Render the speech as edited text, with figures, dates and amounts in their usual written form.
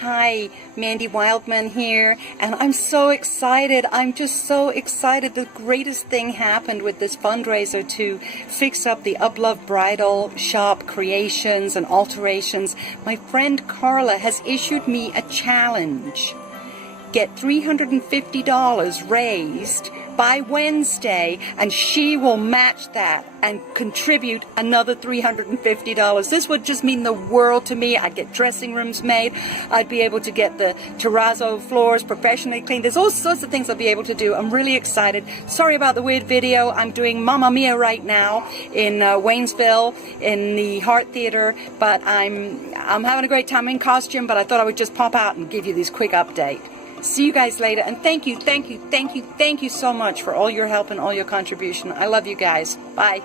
Hi, Mandy Wildman here, and I'm so excited. I'm just so excited. The greatest thing happened with this fundraiser to fix up the Uplove Bridal shop creations and alterations. My friend Carla has issued me a challenge. Get $350 raised by Wednesday, and she will match that and contribute another $350. This would just mean the world to me. I'd get dressing rooms made. I'd be able to get the terrazzo floors professionally cleaned. There's all sorts of things I'll be able to do. I'm really excited. Sorry about the weird video. I'm doing Mamma Mia right now in Waynesville in the Hart Theater, but I'm having a great time in costume, but I thought I would just pop out and give you this quick update. See you guys later, and thank you so much for all your help and all your contribution. I love you guys. Bye.